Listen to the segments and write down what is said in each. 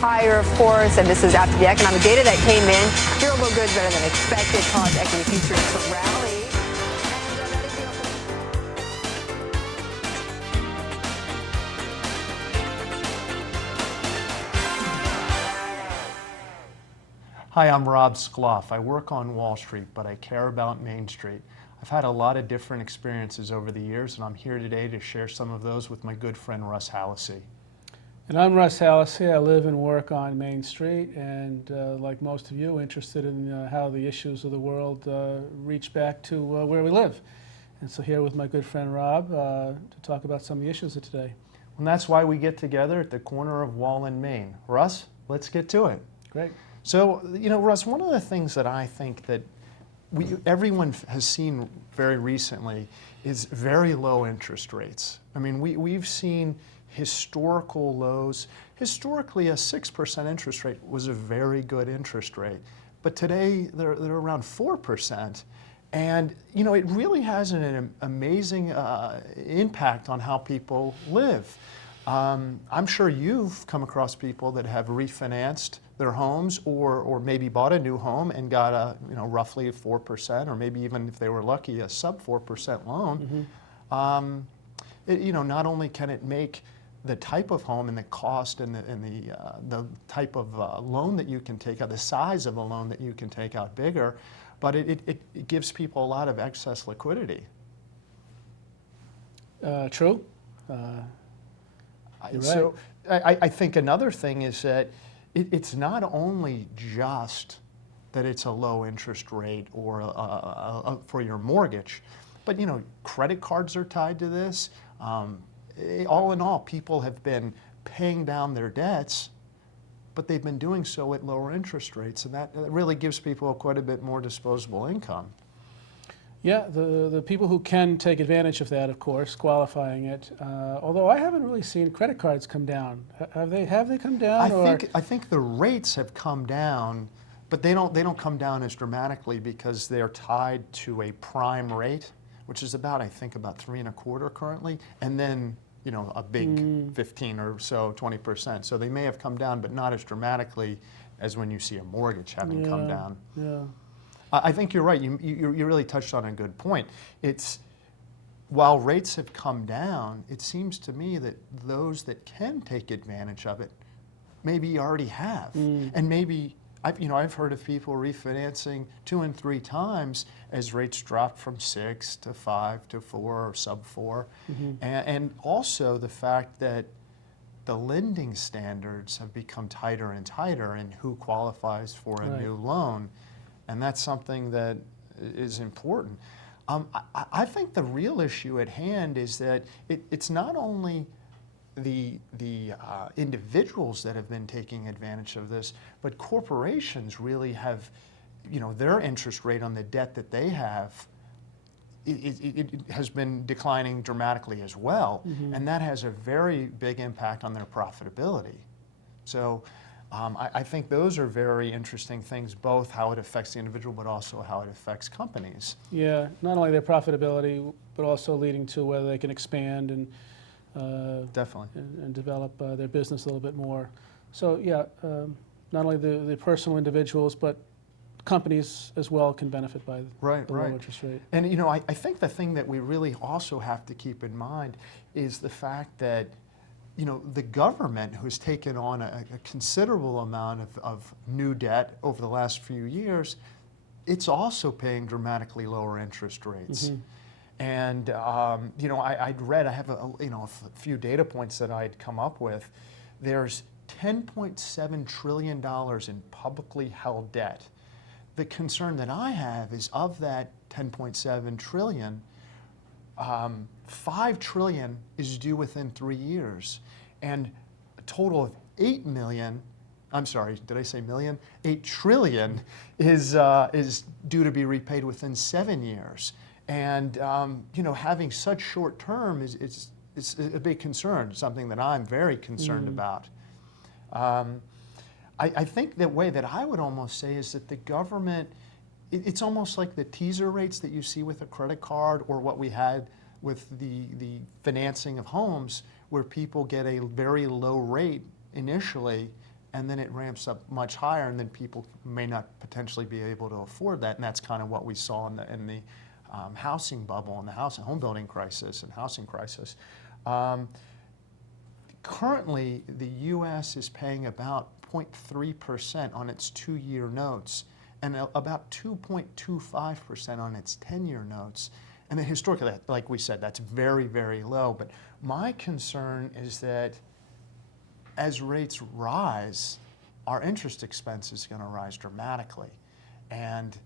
higher, of course, and this is after the economic data that came in. Durable goods better than expected caused equity futures to rally. Hi, I'm Rob Skloff. I work on Wall Street, but I care about Main Street. I've had a lot of different experiences over the years, and I'm here today to share some of those with my good friend Russ Hallisey. And I'm Russ Hallisey. I live and work on Main Street, and like most of you, interested in how the issues of the world reach back to where we live. And so here with my good friend Rob to talk about some of the issues of today. And that's why we get together at the corner of Wall and Main. Russ, let's get to it. Great. So, Russ, one of the things that I think that everyone has seen very recently is very low interest rates. I mean, we've seen historical lows. Historically, a 6% interest rate was a very good interest rate. But today, they're around 4%. And, it really has an amazing impact on how people live. I'm sure you've come across people that have refinanced their homes or maybe bought a new home and got a roughly 4%, or maybe even if they were lucky, a sub 4% loan. Mm-hmm. Not only can it make the type of home and the cost and the type of loan that you can take out, the size of a loan that you can take out bigger, but it gives people a lot of excess liquidity. True. You're so right. I think another thing is that it's not only just that it's a low interest rate or for your mortgage, but credit cards are tied to this. All in all, people have been paying down their debts, but they've been doing so at lower interest rates, and that really gives people quite a bit more disposable income. Yeah, the people who can take advantage of that, of course, qualifying it. Although I haven't really seen credit cards come down. Have they come down? I think the rates have come down, but they don't come down as dramatically because they're tied to a prime rate, which is about 3.25% currently, and then a big 15 or so, 20%. So they may have come down, but not as dramatically as when you see a mortgage having come down. Yeah. I think you're right. You really touched on a good point. While rates have come down, it seems to me that those that can take advantage of it maybe already have. And maybe, I've heard of people refinancing 2 and 3 times as rates drop from 6 to 5 to 4 or sub 4. Mm-hmm. And also the fact that the lending standards have become tighter and tighter in who qualifies for a new loan. And that's something that is important. I think the real issue at hand is that it's not only the individuals that have been taking advantage of this, but corporations really have, their interest rate on the debt that they have, it has been declining dramatically as well. Mm-hmm. And that has a very big impact on their profitability. So I think those are very interesting things, both how it affects the individual, but also how it affects companies. Yeah, not only their profitability, but also leading to whether they can expand and definitely and develop their business a little bit more. So yeah, not only the personal individuals, but companies as well can benefit by the low interest rate. And I think the thing that we really also have to keep in mind is the fact that the government, who's taken on a considerable amount of new debt over the last few years, it's also paying dramatically lower interest rates. Mm-hmm. And I have a few data points that I'd come up with. There's $10.7 trillion in publicly held debt. The concern that I have is of that $10.7 trillion, 5 trillion is due within 3 years, and a total of 8 million. I'm sorry, did I say million? 8 trillion is due to be repaid within 7 years, and having such short term is a big concern. Something that I'm very concerned about. I think the way that I would almost say is that the government, it's almost like the teaser rates that you see with a credit card, or what we had with the financing of homes, where people get a very low rate initially, and then it ramps up much higher, and then people may not potentially be able to afford that, and that's kind of what we saw in the housing bubble and the home building crisis and housing crisis. Currently, the U.S. is paying about 0.3% on its 2-year notes and about 2.25% on its 10-year notes. And then historically, like we said, that's very, very low. But my concern is that as rates rise, our interest expense is going to rise dramatically. And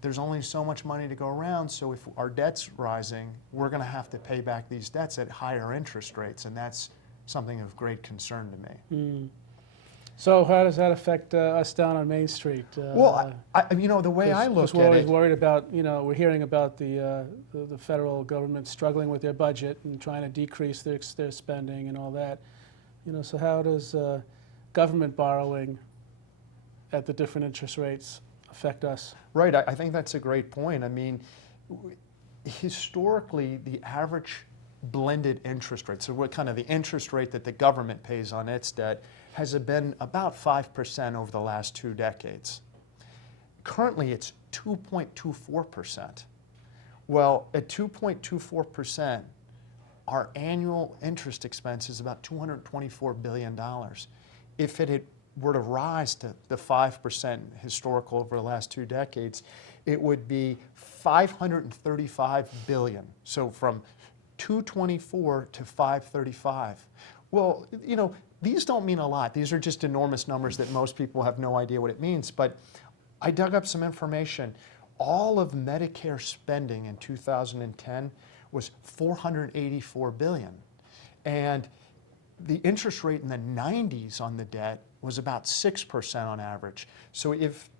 there's only so much money to go around, so if our debt's rising, we're going to have to pay back these debts at higher interest rates, and that's something of great concern to me. So how does that affect us down on Main Street? Well, the way I look we're at always it, worried about, we're hearing about the federal government struggling with their budget and trying to decrease their spending and all that. So how does government borrowing at the different interest rates affect us? right, I think that's a great point. I mean, historically, the average blended interest rate, so what kind of the interest rate that the government pays on its debt, has been about 5% over the last 2 decades. Currently, it's 2.24%. Well, at 2.24%, our annual interest expense is about $224 billion. If it were to rise to the 5% historical over the last 2 decades, it would be $535 billion. So from 224 to 535. Well, these don't mean a lot. These are just enormous numbers that most people have no idea what it means. But I dug up some information. All of Medicare spending in 2010 was $484 billion. And the interest rate in the 90s on the debt was about 6% on average. So if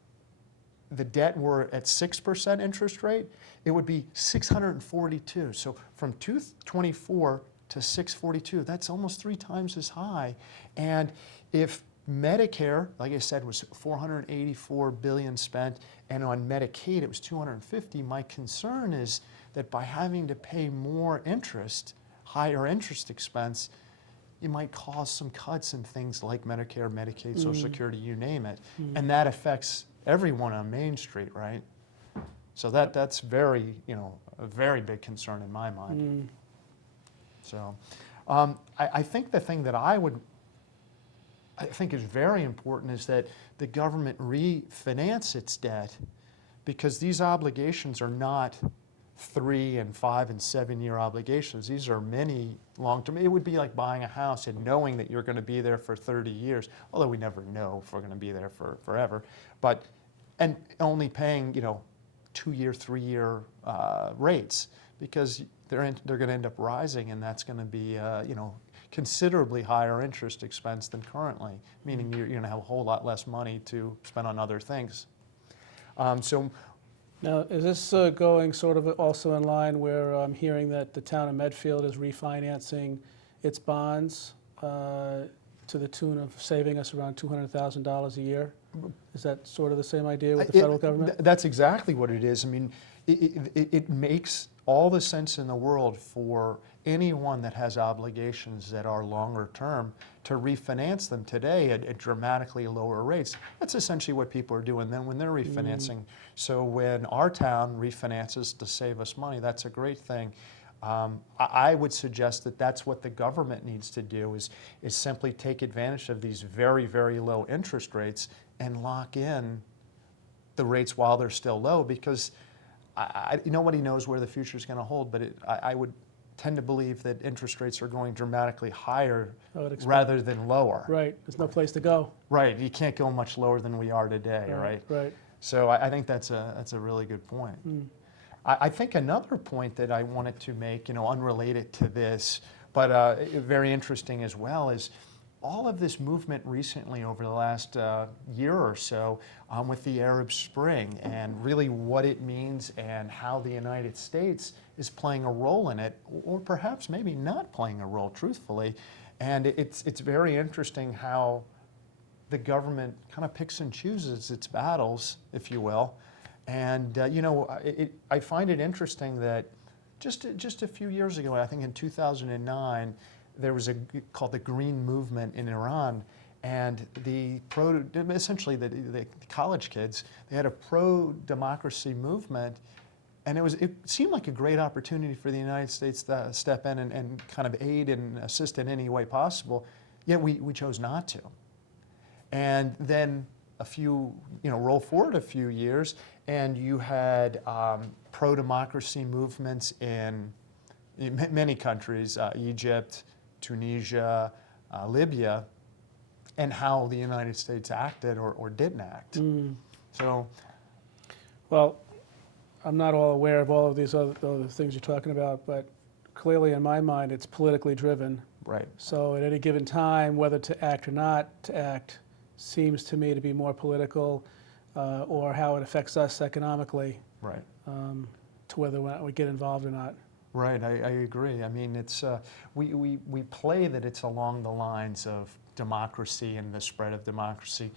the debt were at 6% interest rate, it would be 642. So from 224 to 642, that's almost 3 times as high. And if Medicare, like I said, was $484 billion spent, and on Medicaid it was $250, my concern is that by having to pay more interest, higher interest expense, you might cause some cuts in things like Medicare, Medicaid, Social Security, you name it. And that affects everyone on Main Street, right? So that's very, a very big concern in my mind. So I think the thing that I think is very important is that the government refinance its debt, because these obligations are not 3 and 5 and 7-year obligations. These are many long-term. It would be like buying a house and knowing that you're going to be there for 30 years, although we never know if we're going to be there for forever. But and only paying 2-year, 3-year rates, because they're going to end up rising, and that's going to be considerably higher interest expense than currently, meaning you're going to have a whole lot less money to spend on other things. Now, is this going sort of also in line where I'm hearing that the town of Medfield is refinancing its bonds to the tune of saving us around $200,000 a year? Is that sort of the same idea with the federal government? That's exactly what it is. I mean, it makes all the sense in the world for anyone that has obligations that are longer term to refinance them today at dramatically lower rates. That's essentially what people are doing then when they're refinancing. So when our town refinances to save us money, that's a great thing. I would suggest that that's what the government needs to do, is simply take advantage of these very, very low interest rates and lock in the rates while they're still low, because nobody knows where the future is going to hold, but I would tend to believe that interest rates are going dramatically higher rather than lower. Right. There's no place to go. Right. You can't go much lower than we are today, right? Right. So I think that's a really good point. I think another point that I wanted to make, unrelated to this, but very interesting as well, is all of this movement recently over the last year or so with the Arab Spring, and really what it means and how the United States is playing a role in it, or perhaps maybe not playing a role, truthfully. And it's very interesting how the government kind of picks and chooses its battles, if you will. And I find it interesting that just a few years ago, I think in 2009, there was called the Green Movement in Iran, And essentially the college kids, they had a pro-democracy movement, and it seemed like a great opportunity for the United States to step in and kind of aid and assist in any way possible, yet we chose not to. And then roll forward a few years, and you had pro-democracy movements in many countries, Egypt, Tunisia, Libya, and how the United States acted or didn't act. So, well, I'm not all aware of all of these other things you're talking about, but clearly in my mind it's politically driven. right. So at any given time, whether to act or not to act seems to me to be more political, or how it affects us economically, Right. to whether we get involved or not. Right, I agree. I mean, it's we play that it's along the lines of democracy and the spread of democracy,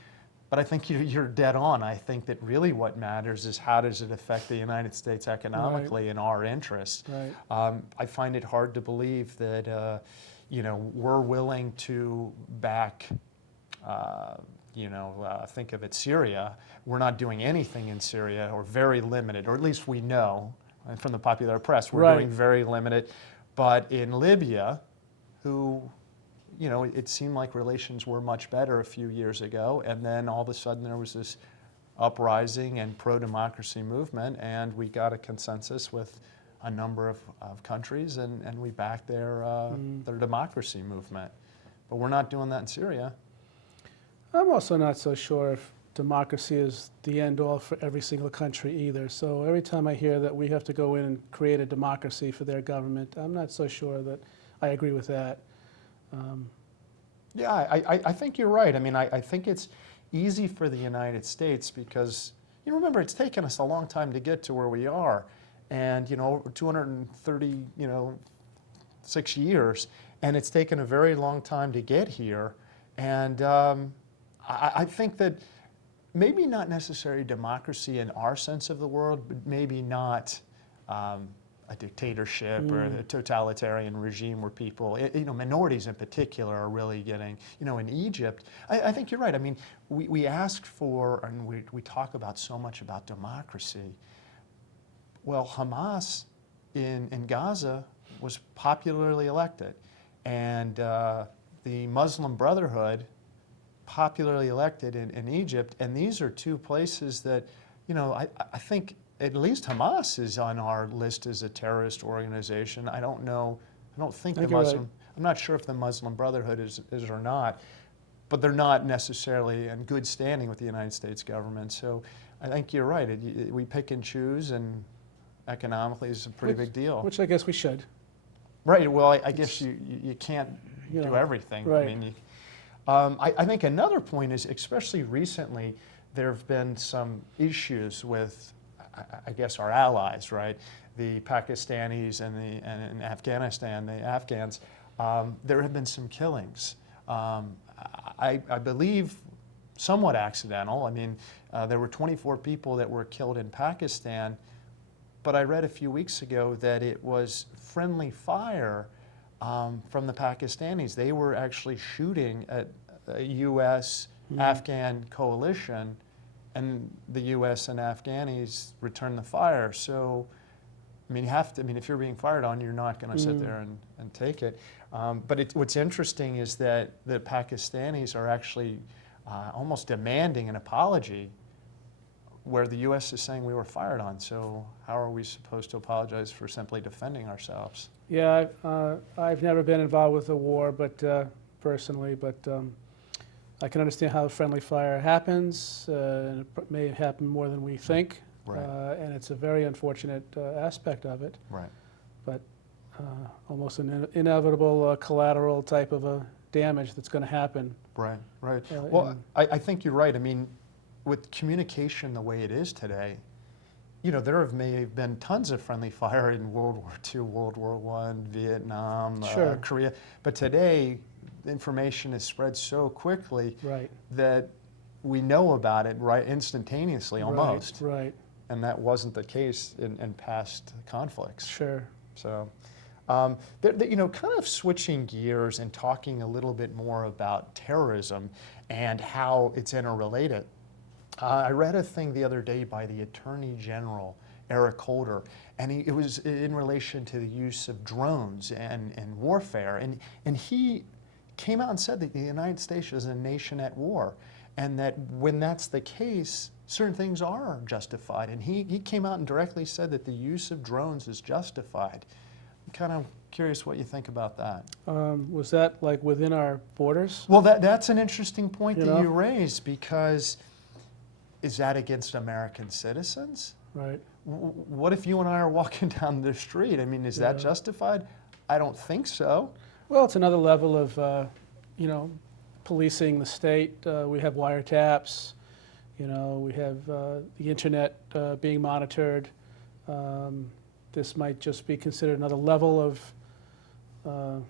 but I think you're dead on. I think that really what matters is how does it affect the United States economically and our interests. Right. I find it hard to believe that we're willing to back. Think of it, Syria. We're not doing anything in Syria, or very limited, or at least we know. And from the popular press, we're Right. doing very limited. But in Libya, it seemed like relations were much better a few years ago, and then all of a sudden there was this uprising and pro-democracy movement, and we got a consensus with a number of countries, and we backed their democracy movement. But we're not doing that in Syria. I'm also not so sure if democracy is the end all for every single country either. So every time I hear that we have to go in and create a democracy for their government, I'm not so sure that I agree with that. Yeah, I think you're right. I mean, I think it's easy for the United States because, remember, it's taken us a long time to get to where we are. And, 236 years, and it's taken a very long time to get here. And I think that maybe not necessarily democracy in our sense of the word, but maybe not a dictatorship or a totalitarian regime where people, minorities in particular, are really getting, in Egypt. I think you're right. I mean, we ask for, and we talk about so much about democracy. Well, Hamas in Gaza was popularly elected, and the Muslim Brotherhood popularly elected in Egypt, and these are two places that, I think at least Hamas is on our list as a terrorist organization. I don't think the Muslim, right. I'm not sure if the Muslim Brotherhood is or not, but they're not necessarily in good standing with the United States government. So I think you're right. We pick and choose, and economically is a pretty big deal. Which I guess we should. Right, well, I guess you can't do everything. Right. I mean, I think another point is, especially recently, there have been some issues with, I guess, our allies, right? The Pakistanis and in Afghanistan, the Afghans. There have been some killings. I believe somewhat accidental. I mean, there were 24 people that were killed in Pakistan, but I read a few weeks ago that it was friendly fire from the Pakistanis. They were actually shooting at a U.S.-Afghan coalition, and the U.S. and Afghanis returned the fire. So, I mean, if you're being fired on, you're not going to sit there and take it. But what's interesting is that the Pakistanis are actually almost demanding an apology, where the U.S. is saying we were fired on. So how are we supposed to apologize for simply defending ourselves? Yeah, I've never been involved with a war, personally, but I can understand how friendly fire happens, and it may happen more than we think, Right. And it's a very unfortunate aspect of it, Right. but almost an inevitable collateral type of a damage that's going to happen. Right, right. Well, I think you're right. I mean, with communication the way it is today, there may have been tons of friendly fire in World War II, World War I, Vietnam, Sure. Korea. But today, information is spread so quickly Right. that we know about it instantaneously almost. Right. And that wasn't the case in past conflicts. Sure. So Kind of switching gears and talking a little bit more about terrorism and how it's interrelated. I read a thing the other day by the Attorney General, Eric Holder, and it was in relation to the use of drones and warfare. And he came out and said that the United States is a nation at war, and that when that's the case, certain things are justified. And he came out and directly said that the use of drones is justified. I'm kind of curious what you think about that. Was that like within our borders? Well, that's an interesting point You that know? you raised, because is that against American citizens? Right. What if you and I are walking down the street? I mean, is that Yeah. justified? I don't think so. Well, it's another level of, policing the state. We have wiretaps. We have the internet being monitored. This might just be considered another level of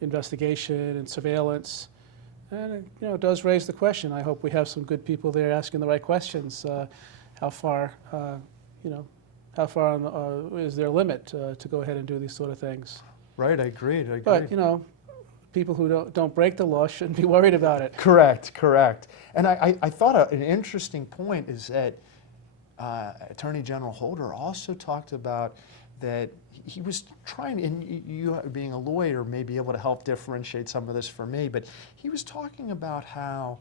investigation and surveillance. And it does raise the question. I hope we have some good people there asking the right questions. How far is there a limit to go ahead and do these sort of things? Right, I agree. But people who don't break the law shouldn't be worried about it. Correct. And I thought an interesting point is that Attorney General Holder also talked about that he was trying, and you being a lawyer may be able to help differentiate some of this for me, but he was talking about how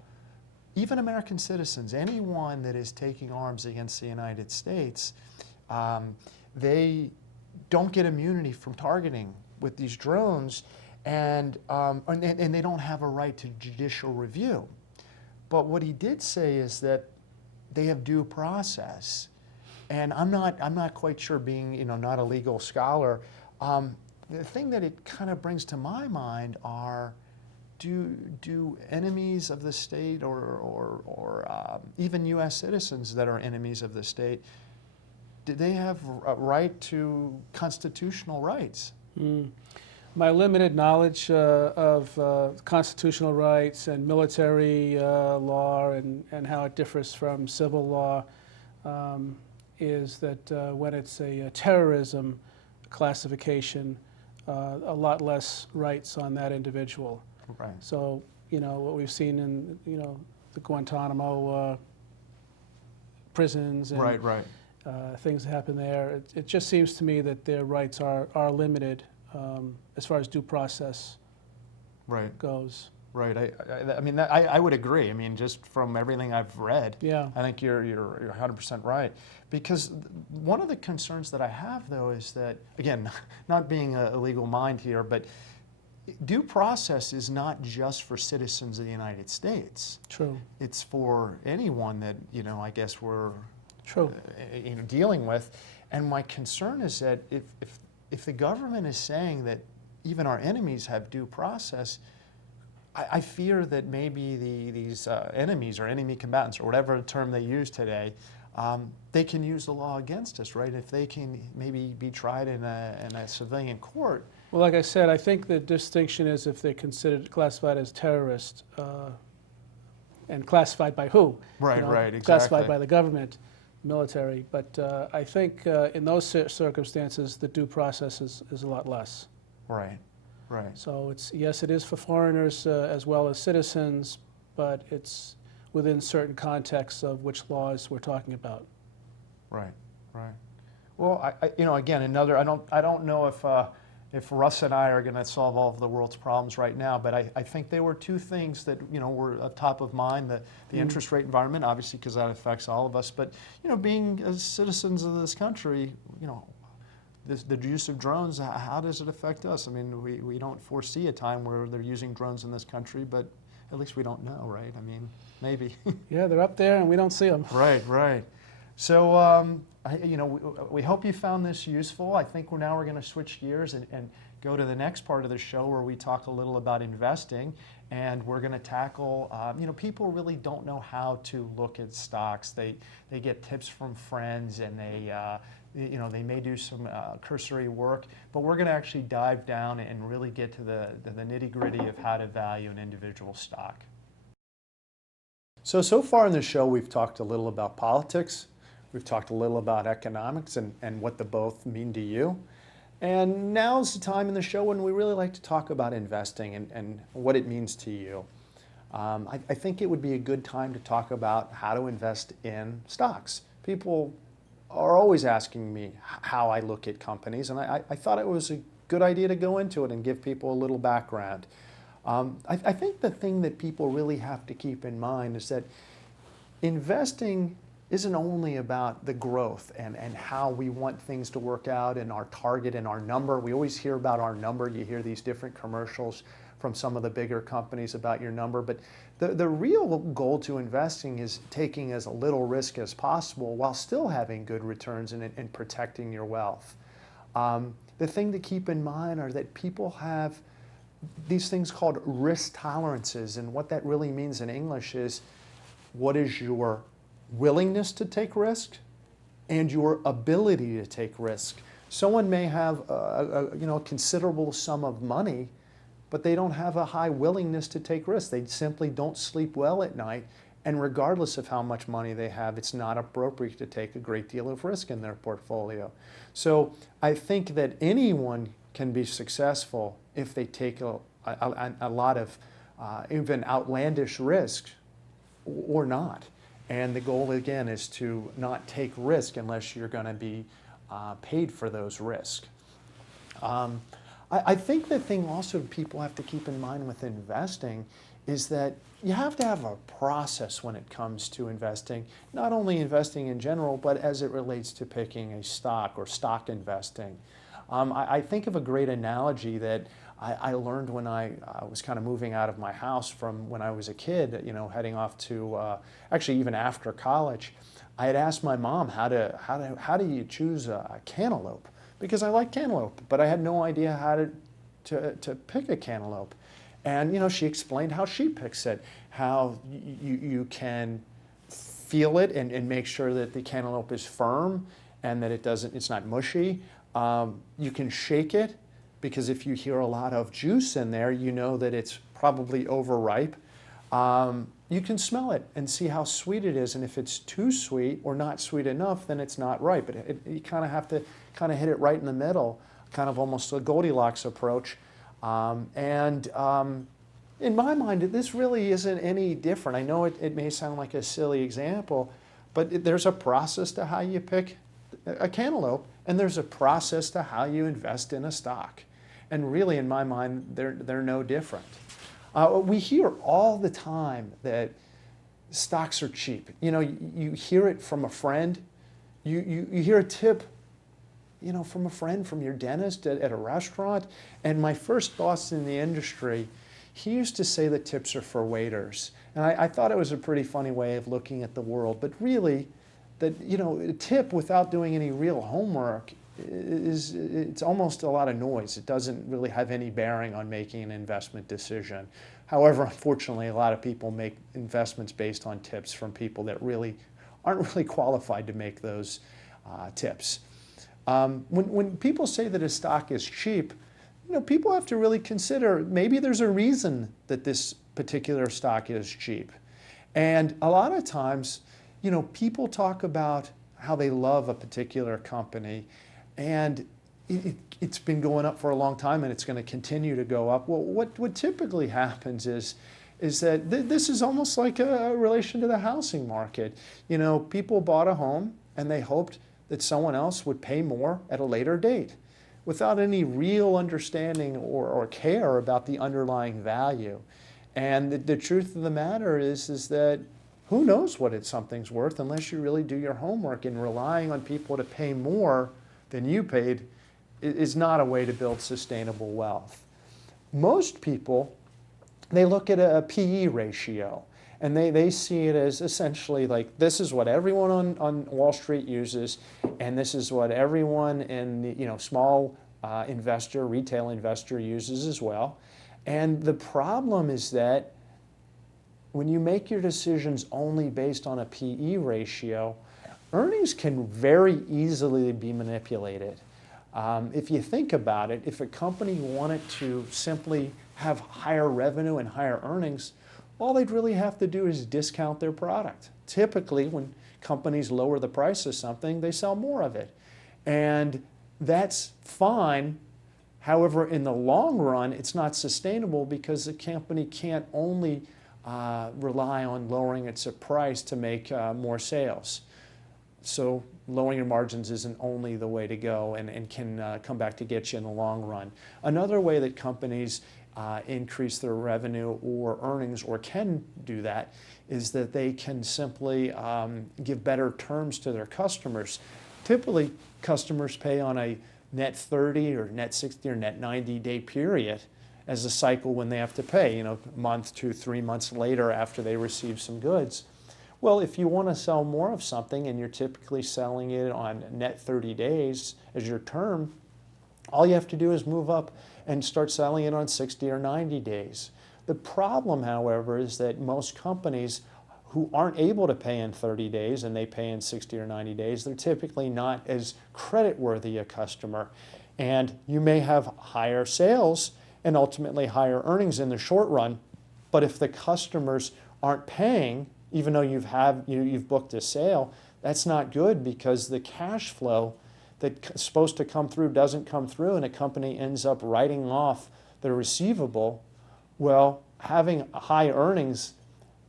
even American citizens, anyone that is taking arms against the United States, they don't get immunity from targeting with these drones, and they don't have a right to judicial review. But what he did say is that they have due process. And I'm not quite sure, being not a legal scholar, the thing that it kind of brings to my mind are, do enemies of the state or even U.S. citizens that are enemies of the state, do they have a right to constitutional rights? My limited knowledge of constitutional rights and military law and how it differs from civil law is that when it's a terrorism classification, a lot less rights on that individual. Right. So, what we've seen in, the Guantanamo prisons and Right. things that happen there, it just seems to me that their rights are limited as far as due process goes. Right. I mean, I would agree. I mean, just from everything I've read, Yeah. I think you're 100% right. Because one of the concerns that I have, though, is that, again, not being a legal mind here, but due process is not just for citizens of the United States. True. It's for anyone that, I guess we're True. Dealing with. And my concern is that if the government is saying that even our enemies have due process, I fear that maybe these enemies or enemy combatants or whatever term they use today, they can use the law against us, right? If they can maybe be tried in a civilian court. Well, like I said, I think the distinction is if they're classified as terrorists, and classified by who? Right, exactly. Classified by the government, military. But I think in those circumstances, the due process is a lot less. Right. So yes, it is for foreigners as well as citizens, but it's within certain contexts of which laws we're talking about. Right. Well, again, I don't know if Russ and I are going to solve all of the world's problems right now, but I think there were two things that were top of mind: the interest rate environment, obviously, because that affects all of us, but being as citizens of this country, the use of drones, how does it affect us? I mean, we don't foresee a time where they're using drones in this country, but at least we don't know, right? I mean, maybe. Yeah, they're up there and we don't see them. Right. So, we hope you found this useful. I think we're going to switch gears and go to the next part of the show where we talk a little about investing, and we're going to tackle, people really don't know how to look at stocks. They get tips from friends, and they may do some cursory work, but we're going to actually dive down and really get to the nitty-gritty of how to value an individual stock. So far in the show, we've talked a little about politics, we've talked a little about economics and what the both mean to you. And now's the time in the show when we really like to talk about investing and what it means to you. I think it would be a good time to talk about how to invest in stocks. People are always asking me how I look at companies, and I thought it was a good idea to go into it and give people a little background. I think the thing that people really have to keep in mind is that investing isn't only about the growth and how we want things to work out and our target and our number. We always hear about our number. You hear these different commercials from some of the bigger companies about your number. But the real goal to investing is taking as little risk as possible while still having good returns and protecting your wealth. The thing to keep in mind are that people have these things called risk tolerances. And what that really means in English is, what is your willingness to take risk and your ability to take risk? Someone may have a considerable sum of money, but they don't have a high willingness to take risks. They simply don't sleep well at night, and regardless of how much money they have, it's not appropriate to take a great deal of risk in their portfolio. So I think that anyone can be successful if they take a lot of even outlandish risk or not. And the goal, again, is to not take risk unless you're going to be paid for those risks. I think the thing also people have to keep in mind with investing is that you have to have a process when it comes to investing, not only investing in general, but as it relates to picking a stock or stock investing. I think of a great analogy that I learned when I was kind of moving out of my house from when I was a kid, heading off to, actually even after college. I had asked my mom, how do you choose a cantaloupe? Because I like cantaloupe, but I had no idea how to pick a cantaloupe. And she explained how she picks it, how you can feel it and make sure that the cantaloupe is firm and that it's not mushy. You can shake it, because if you hear a lot of juice in there, you know that it's probably overripe. You can smell it and see how sweet it is, and if it's too sweet or not sweet enough, then it's not ripe. You kind of have to hit it right in the middle, kind of almost a Goldilocks approach. In my mind, this really isn't any different. I know it may sound like a silly example, but there's a process to how you pick a cantaloupe, and there's a process to how you invest in a stock. And really, in my mind, they're no different. We hear all the time that stocks are cheap. You hear it from a friend. You hear a tip, from a friend, from your dentist at a restaurant. And my first boss in the industry, he used to say that tips are for waiters. And I thought it was a pretty funny way of looking at the world. But really, that a tip without doing any real homework it's almost a lot of noise. It doesn't really have any bearing on making an investment decision. However, unfortunately, a lot of people make investments based on tips from people that really aren't really qualified to make those tips. When people say that a stock is cheap, people have to really consider maybe there's a reason that this particular stock is cheap. And a lot of times, people talk about how they love a particular company, and it's been going up for a long time and it's going to continue to go up. Well, what typically happens is that this is almost like a relation to the housing market. People bought a home and they hoped that someone else would pay more at a later date without any real understanding or care about the underlying value. And the truth of the matter is that who knows what something's worth unless you really do your homework, and relying on people to pay more than you paid is not a way to build sustainable wealth. Most people, they look at a PE ratio, and they see it as essentially like, this is what everyone on Wall Street uses, and this is what everyone in the small investor, retail investor uses as well. And the problem is that when you make your decisions only based on a PE ratio, earnings can very easily be manipulated. If you think about it, if a company wanted to simply have higher revenue and higher earnings, all they'd really have to do is discount their product. Typically, when companies lower the price of something, they sell more of it. And that's fine. However, in the long run, it's not sustainable because the company can't only rely on lowering its price to make more sales. So lowering your margins isn't only the way to go and can come back to get you in the long run. Another way that companies increase their revenue or earnings, or can do that, is that they can simply give better terms to their customers. Typically, customers pay on a net 30 or net 60 or net 90-day period as a cycle when they have to pay, a month, 2, 3 months later after they receive some goods. Well, if you want to sell more of something and you're typically selling it on net 30 days as your term, all you have to do is move up and start selling it on 60 or 90 days. The problem, however, is that most companies who aren't able to pay in 30 days and they pay in 60 or 90 days, they're typically not as creditworthy a customer. And you may have higher sales and ultimately higher earnings in the short run, but if the customers aren't paying, even though you've booked a sale, that's not good, because the cash flow that's supposed to come through doesn't come through, and a company ends up writing off their receivable. Well, having high earnings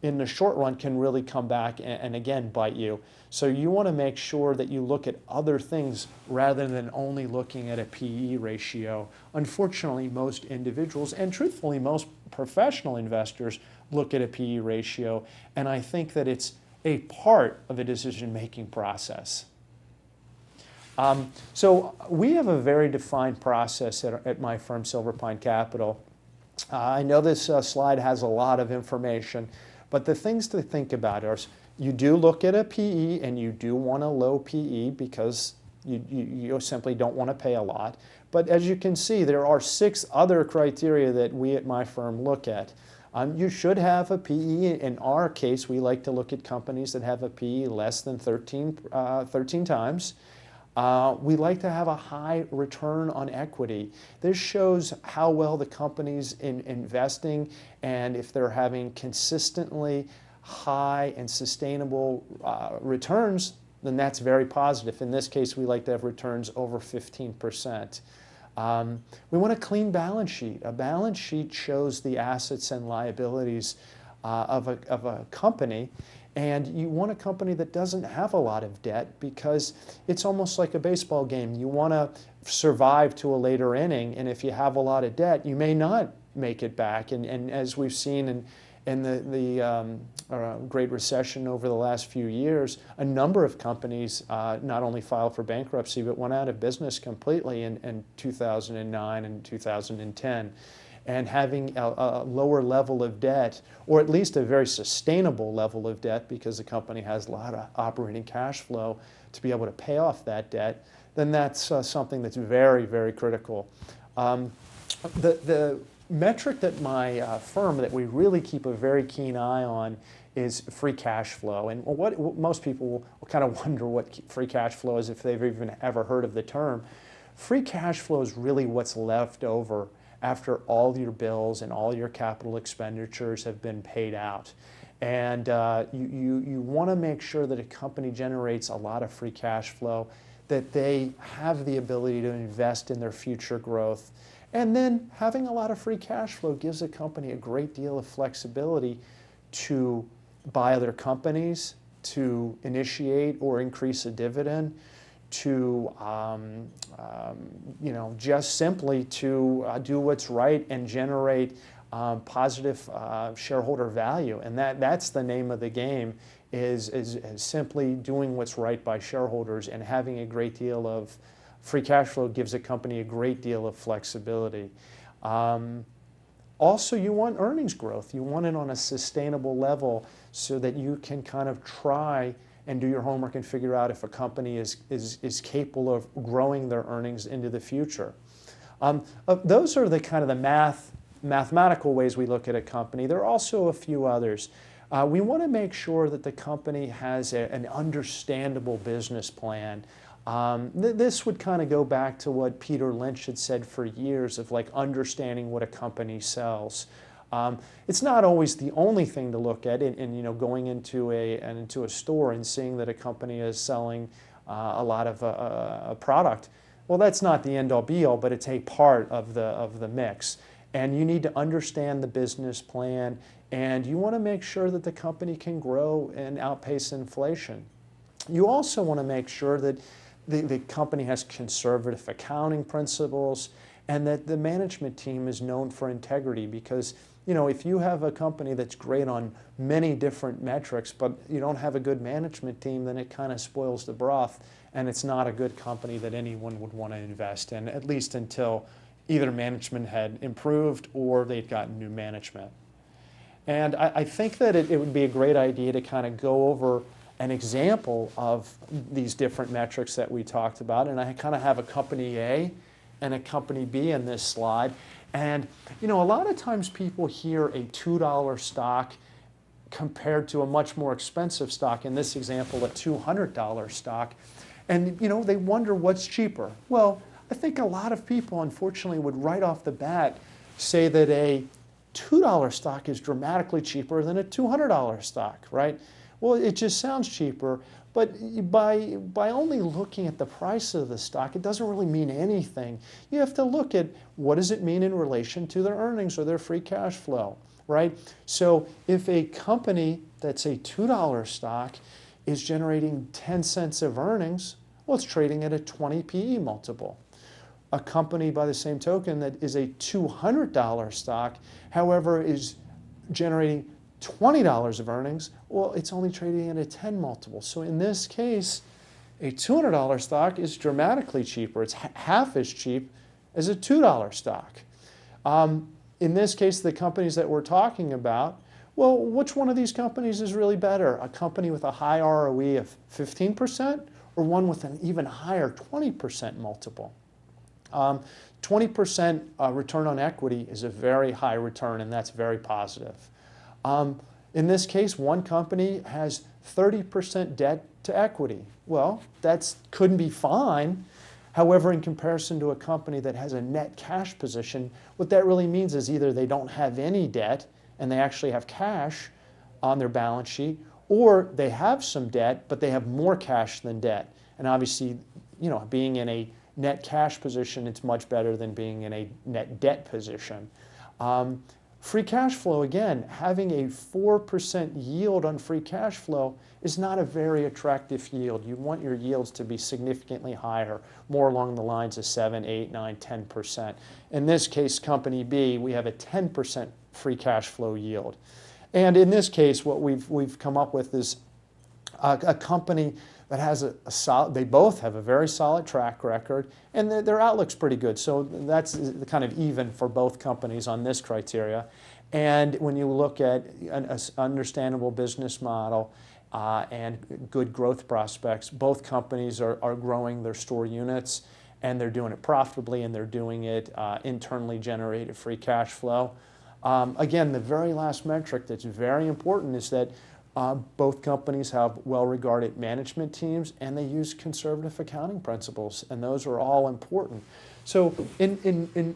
in the short run can really come back and again bite you. So you want to make sure that you look at other things rather than only looking at a PE ratio. Unfortunately, most individuals, and truthfully most professional investors, look at a PE ratio, and I think that it's a part of a decision-making process. So we have a very defined process at my firm, Silver Pine Capital. I know this slide has a lot of information, but the things to think about are, you do look at a PE, and you do want a low PE because you simply don't want to pay a lot. But as you can see, there are 6 other criteria that we at my firm look at. You should have a PE. In our case, we like to look at companies that have a PE less than 13 times. We like to have a high return on equity. This shows how well the company's investing, and if they're having consistently high and sustainable returns, then that's very positive. In this case, we like to have returns over 15%. We want a clean balance sheet. A balance sheet shows the assets and liabilities of a company. And you want a company that doesn't have a lot of debt, because it's almost like a baseball game. You want to survive to a later inning, and if you have a lot of debt, you may not make it back. And as we've seen in the Great Recession over the last few years, a number of companies not only filed for bankruptcy, but went out of business completely in 2009 and 2010. And having a lower level of debt, or at least a very sustainable level of debt, because the company has a lot of operating cash flow to be able to pay off that debt, then that's something that's very, very critical. The metric that my firm, that we really keep a very keen eye on, is free cash flow. And what most people will kind of wonder what free cash flow is if they've even ever heard of the term. Free cash flow is really what's left over after all your bills and all your capital expenditures have been paid out. And you want to make sure that a company generates a lot of free cash flow, that they have the ability to invest in their future growth. And then having a lot of free cash flow gives a company a great deal of flexibility to buy other companies, to initiate or increase a dividend, to just simply to do what's right and generate positive shareholder value. And that's the name of the game, is simply doing what's right by shareholders, and having a great deal of free cash flow gives a company a great deal of flexibility. Also, you want earnings growth. You want it on a sustainable level so that you can kind of try and do your homework and figure out if a company is capable of growing their earnings into the future. Those are the kind of the mathematical ways we look at a company. There are also a few others. We want to make sure that the company has an understandable business plan. This would kind of go back to what Peter Lynch had said for years, of like understanding what a company sells. It's not always the only thing to look at, and going into a store and seeing that a company is selling a lot of a product. Well, that's not the end-all be-all, but it's a part of the mix. And you need to understand the business plan, and you want to make sure that the company can grow and outpace inflation. You also want to make sure that the company has conservative accounting principles and that the management team is known for integrity, because if you have a company that's great on many different metrics but you don't have a good management team, then it kind of spoils the broth, and it's not a good company that anyone would want to invest in, at least until either management had improved or they'd gotten new management. And I think that it would be a great idea to kind of go over an example of these different metrics that we talked about. And I kind of have a company A and a company B in this slide. And a lot of times people hear a $2 stock compared to a much more expensive stock, in this example a $200 stock, and they wonder what's cheaper. Well, I think a lot of people unfortunately would right off the bat say that a $2 stock is dramatically cheaper than a $200 stock, right? Well, it just sounds cheaper, but by only looking at the price of the stock, it doesn't really mean anything. You have to look at what does it mean in relation to their earnings or their free cash flow, right? So if a company that's a $2 stock is generating 10 cents of earnings, well, it's trading at a 20 PE multiple. A company, by the same token, that is a $200 stock, however, is generating $20 of earnings, well, it's only trading at a 10 multiple. So in this case, a $200 stock is dramatically cheaper. It's half as cheap as a $2 stock. In this case, the companies that we're talking about, well, which one of these companies is really better? A company with a high ROE of 15% or one with an even higher 20% multiple? 20% return on equity is a very high return, and that's very positive. In this case, one company has 30% debt to equity. Well, that couldn't be fine. However, in comparison to a company that has a net cash position, what that really means is either they don't have any debt and they actually have cash on their balance sheet, or they have some debt, but they have more cash than debt. And obviously, being in a net cash position, it's much better than being in a net debt position. Free cash flow, again, having a 4% yield on free cash flow is not a very attractive yield. You want your yields to be significantly higher, more along the lines of 7, 8, 9, 10%. In this case, company B, we have a 10% free cash flow yield. And in this case, what we've come up with is a company that has a solid, they both have a very solid track record, and their outlook's pretty good. So that's kind of even for both companies on this criteria. And when you look at an understandable business model and good growth prospects, both companies are growing their store units, and they're doing it profitably, and they're doing it internally generated free cash flow. Again, the very last metric that's very important is that both companies have well-regarded management teams, and they use conservative accounting principles, and those are all important. So in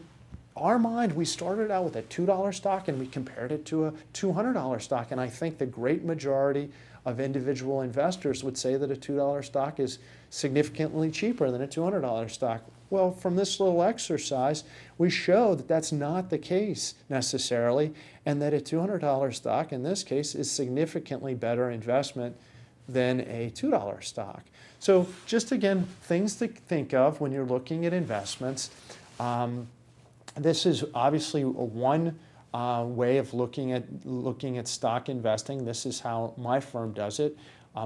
our mind, we started out with a $2 stock and we compared it to a $200 stock, and I think the great majority of individual investors would say that a $2 stock is significantly cheaper than a $200 stock. Well, from this little exercise, we show that that's not the case necessarily, and that a $200 stock in this case is significantly better investment than a $2 stock. So just again, things to think of when you're looking at investments. This is obviously one way of looking at stock investing. This is how my firm does it.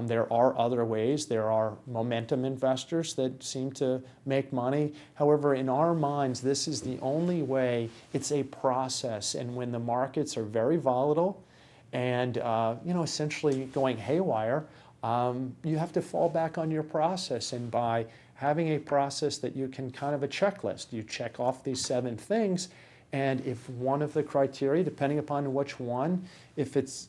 There are other ways. There are momentum investors that seem to make money. However, in our minds, this is the only way. It's a process, and when the markets are very volatile and essentially going haywire, you have to fall back on your process. And by having a process that you can kind of a checklist, you check off these 7 things, and if one of the criteria, depending upon which one, if it's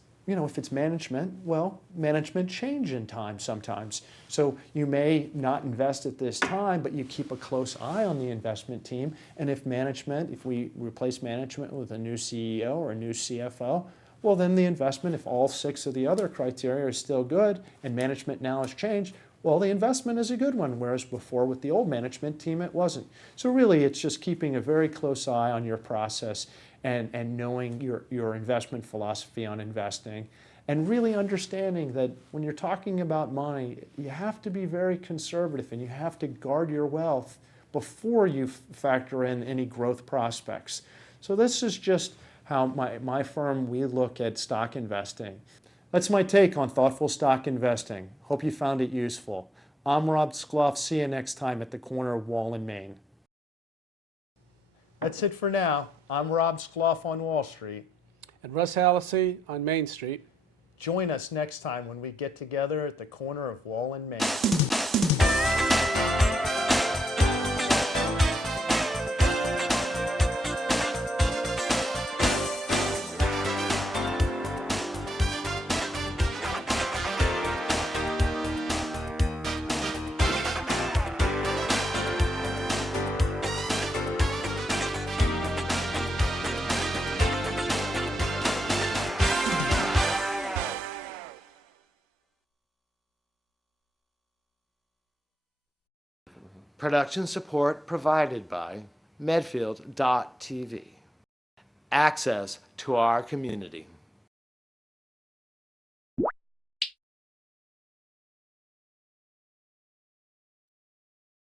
management, well, management change in time sometimes. So you may not invest at this time, but you keep a close eye on the investment team. And if we replace management with a new CEO or a new CFO, well, then the investment, if all 6 of the other criteria are still good and management now has changed, Well, the investment is a good one, whereas before with the old management team, it wasn't. So really, it's just keeping a very close eye on your process and knowing your investment philosophy on investing, and really understanding that when you're talking about money, you have to be very conservative and you have to guard your wealth before you factor in any growth prospects. So this is just how my firm, we look at stock investing. That's my take on thoughtful stock investing. Hope you found it useful. I'm Rob Skloff. See you next time at the corner of Wall and Main. That's it for now. I'm Rob Skloff on Wall Street. And Russ Hallisey on Main Street. Join us next time when we get together at the corner of Wall and Main. Production support provided by Medfield TV. Access to our community.